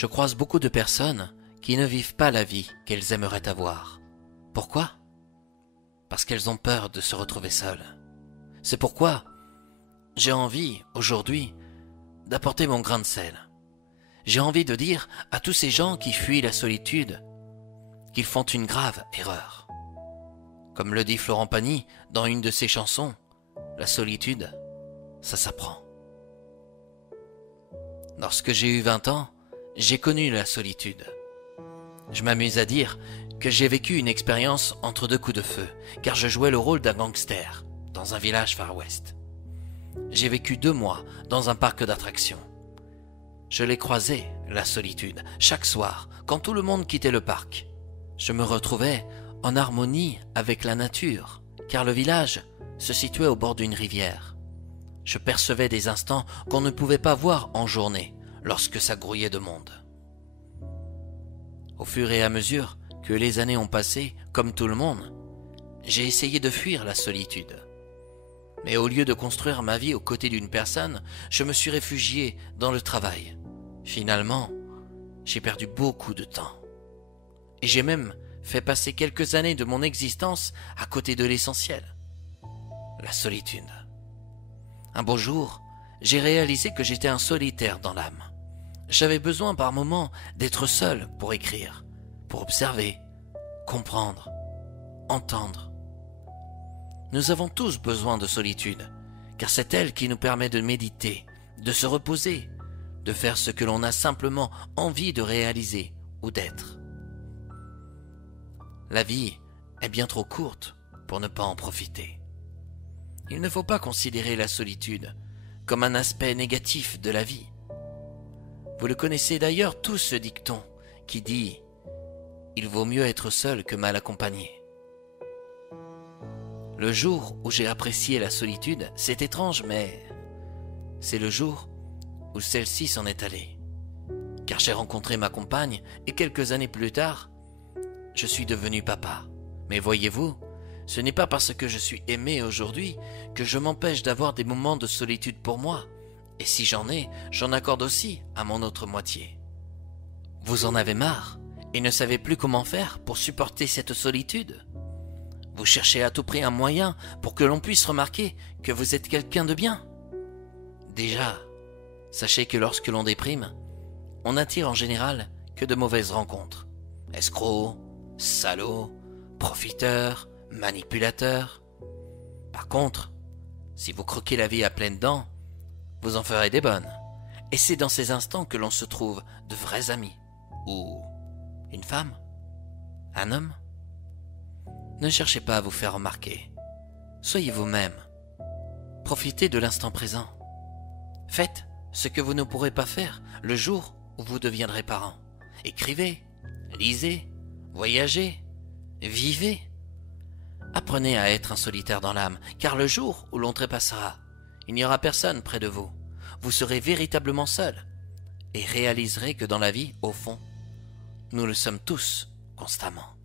Je croise beaucoup de personnes qui ne vivent pas la vie qu'elles aimeraient avoir. Pourquoi? Parce qu'elles ont peur de se retrouver seules. C'est pourquoi j'ai envie, aujourd'hui, d'apporter mon grain de sel. J'ai envie de dire à tous ces gens qui fuient la solitude qu'ils font une grave erreur. Comme le dit Florent Pagny dans une de ses chansons, la solitude, ça s'apprend. Lorsque j'ai eu 20 ans, j'ai connu la solitude. Je m'amuse à dire que j'ai vécu une expérience entre deux coups de feu, car je jouais le rôle d'un gangster dans un village Far West. J'ai vécu 2 mois dans un parc d'attractions. Je l'ai croisé, la solitude, chaque soir, quand tout le monde quittait le parc. Je me retrouvais en harmonie avec la nature, car le village se situait au bord d'une rivière. Je percevais des instants qu'on ne pouvait pas voir en journée, lorsque ça grouillait de monde. Au fur et à mesure que les années ont passé, comme tout le monde, j'ai essayé de fuir la solitude. Mais au lieu de construire ma vie aux côtés d'une personne, je me suis réfugié dans le travail. Finalement, j'ai perdu beaucoup de temps. Et j'ai même fait passer quelques années de mon existence à côté de l'essentiel, la solitude. Un beau jour, j'ai réalisé que j'étais un solitaire dans l'âme. J'avais besoin par moments d'être seul pour écrire, pour observer, comprendre, entendre. Nous avons tous besoin de solitude, car c'est elle qui nous permet de méditer, de se reposer, de faire ce que l'on a simplement envie de réaliser ou d'être. La vie est bien trop courte pour ne pas en profiter. Il ne faut pas considérer la solitude comme un aspect négatif de la vie. Vous le connaissez d'ailleurs tous, ce dicton qui dit « Il vaut mieux être seul que mal accompagné ». Le jour où j'ai apprécié la solitude, c'est étrange, mais c'est le jour où celle-ci s'en est allée. Car j'ai rencontré ma compagne et quelques années plus tard, je suis devenu papa. Mais voyez-vous, ce n'est pas parce que je suis aimé aujourd'hui que je m'empêche d'avoir des moments de solitude pour moi. Et si j'en ai, j'en accorde aussi à mon autre moitié. Vous en avez marre et ne savez plus comment faire pour supporter cette solitude? Vous cherchez à tout prix un moyen pour que l'on puisse remarquer que vous êtes quelqu'un de bien? Déjà, sachez que lorsque l'on déprime, on n'attire en général que de mauvaises rencontres. Escrocs, salauds, profiteurs, manipulateurs. Par contre, si vous croquez la vie à pleines dents, vous en ferez des bonnes. Et c'est dans ces instants que l'on se trouve de vrais amis. Ou une femme, un homme. Ne cherchez pas à vous faire remarquer. Soyez vous-même. Profitez de l'instant présent. Faites ce que vous ne pourrez pas faire le jour où vous deviendrez parent. Écrivez, lisez, voyagez, vivez. Apprenez à être un solitaire dans l'âme, car le jour où l'on trépassera, il n'y aura personne près de vous. Vous serez véritablement seul et réaliserez que dans la vie, au fond, nous le sommes tous constamment.